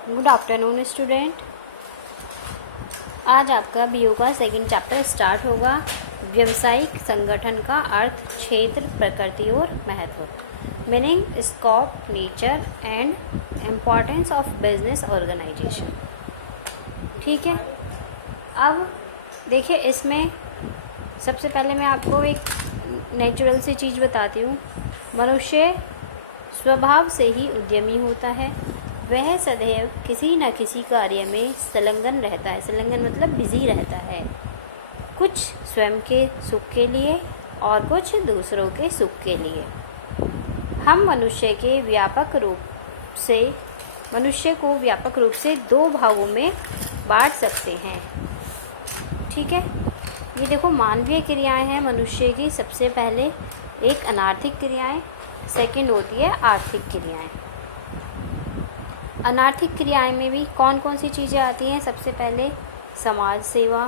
Good afternoon student. आज आपका BO का सेकंड चैप्टर स्टार्ट होगा। व्यावसायिक संगठन का अर्थ, क्षेत्र, प्रकृति और महत्व। Meaning, scope, nature and importance of business organisation. ठीक है, अब देखिए, इसमें सबसे पहले मैं आपको एक नेचुरल सी चीज़ बताती हूँ। मनुष्य स्वभाव से ही उद्यमी होता है। वह सदैव किसी न किसी कार्य में संलग्न रहता है। संलग्न मतलब बिजी रहता है, कुछ स्वयं के सुख के लिए और कुछ दूसरों के सुख के लिए। हम मनुष्य को व्यापक रूप से दो भागों में बांट सकते हैं। ठीक है, ये देखो, मानवीय क्रियाएं हैं मनुष्य की। सबसे पहले एक अनार्थिक क्रियाएं, सेकंड होती है आर्थिक क्रियाएं। अनार्थिक क्रियाएं में भी कौन कौन सी चीज़ें आती हैं? सबसे पहले समाज सेवा,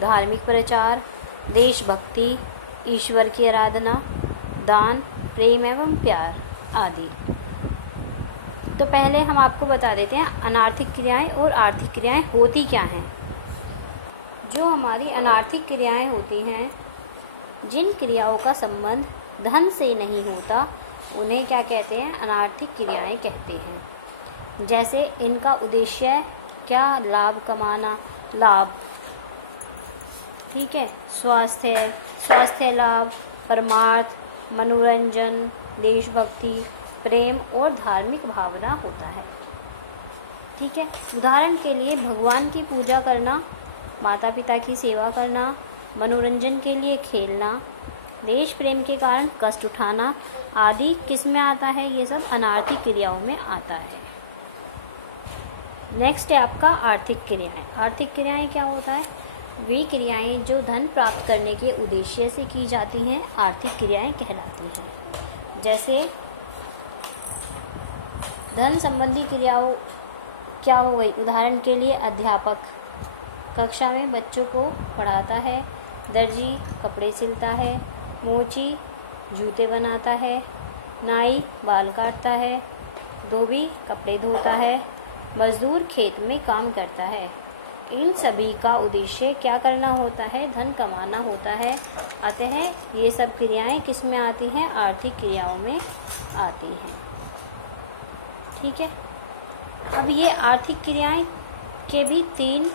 धार्मिक प्रचार, देशभक्ति, ईश्वर की आराधना, दान, प्रेम एवं प्यार आदि। तो पहले हम आपको बता देते हैं अनार्थिक क्रियाएं और आर्थिक क्रियाएं होती क्या हैं। जो हमारी अनार्थिक क्रियाएं होती हैं, जिन क्रियाओं का संबंध धन से नहीं होता, उन्हें क्या कहते हैं? अनार्थिक क्रियाएं कहते हैं। जैसे इनका उद्देश्य क्या? लाभ कमाना, लाभ, ठीक है, स्वास्थ्य लाभ, परमार्थ, मनोरंजन, देशभक्ति, प्रेम और धार्मिक भावना होता है। ठीक है, उदाहरण के लिए भगवान की पूजा करना, माता पिता की सेवा करना, मनोरंजन के लिए खेलना, देश प्रेम के कारण कष्ट उठाना आदि किस में आता है? ये सब अनार्थिक क्रियाओं में आता है। नेक्स्ट है आपका आर्थिक क्रियाएं। आर्थिक क्रियाएं क्या होता है? वे क्रियाएं जो धन प्राप्त करने के उद्देश्य से की जाती हैं, आर्थिक क्रियाएं कहलाती हैं। जैसे धन संबंधी क्रियाओं क्या हो गई? उदाहरण के लिए अध्यापक कक्षा में बच्चों को पढ़ाता है, दर्जी कपड़े सिलता है, मोची जूते बनाता है, नाई बाल काटता है, धोबी कपड़े धोता है, मजदूर खेत में काम करता है। इन सभी का उद्देश्य क्या करना होता है? धन कमाना होता है। अतः ये सब क्रियाएं किस में आती हैं? आर्थिक क्रियाओं में आती हैं। ठीक है, अब ये आर्थिक क्रियाएं के भी 3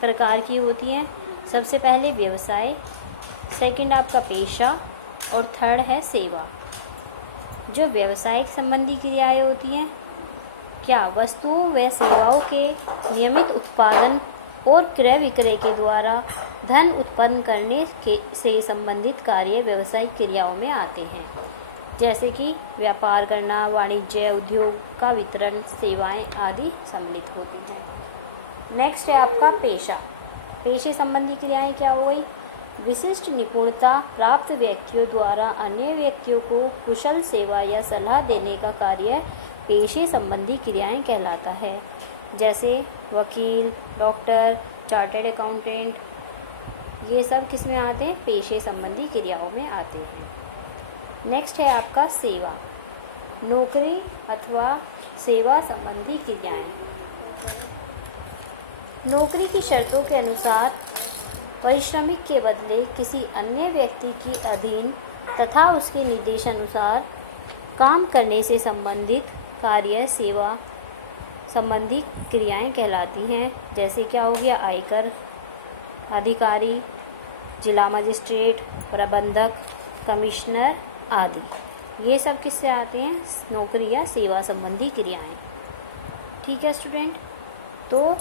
प्रकार की होती हैं। सबसे पहले व्यवसाय, सेकंड आपका पेशा और थर्ड है सेवा। जो व्यवसायिक संबंधी क्रियाएं होती हैं, क्या वस्तुओं व सेवाओं के नियमित उत्पादन और क्रय विक्रय के द्वारा धन उत्पन्न करने से संबंधित कार्य व्यवसायिक क्रियाओं में आते हैं। जैसे कि व्यापार करना, वाणिज्य, उद्योग का वितरण, सेवाएं आदि सम्मिलित होती हैं। नेक्स्ट है आपका पेशा। पेशे संबंधी क्रियाएं क्या हो गई? विशिष्ट निपुणता प्राप्त व्यक्तियों द्वारा अन्य व्यक्तियों को कुशल सेवा या सलाह देने का कार्य पेशे संबंधी क्रियाएं कहलाता है। जैसे वकील, डॉक्टर, चार्टर्ड अकाउंटेंट, ये सब किस में आते हैं? पेशे संबंधी क्रियाओं में आते हैं। नेक्स्ट है आपका सेवा। नौकरी अथवा सेवा संबंधी क्रियाएं। नौकरी की शर्तों के अनुसार परिश्रमिक के बदले किसी अन्य व्यक्ति के अधीन तथा उसके निर्देशानुसार काम करने से संबंधित कार्य सेवा संबंधी क्रियाएं कहलाती हैं। जैसे क्या हो गया? आयकर अधिकारी, जिला मजिस्ट्रेट, प्रबंधक, कमिश्नर आदि। ये सब किससे आते हैं? नौकरी या सेवा संबंधी क्रियाएं। ठीक है स्टूडेंट, तो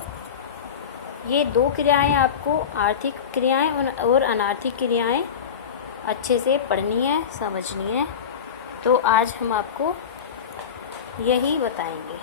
ये 2 क्रियाएं आपको, आर्थिक क्रियाएं और अनार्थिक क्रियाएं, अच्छे से पढ़नी है, समझनी है। तो आज हम आपको यही बताएंगे।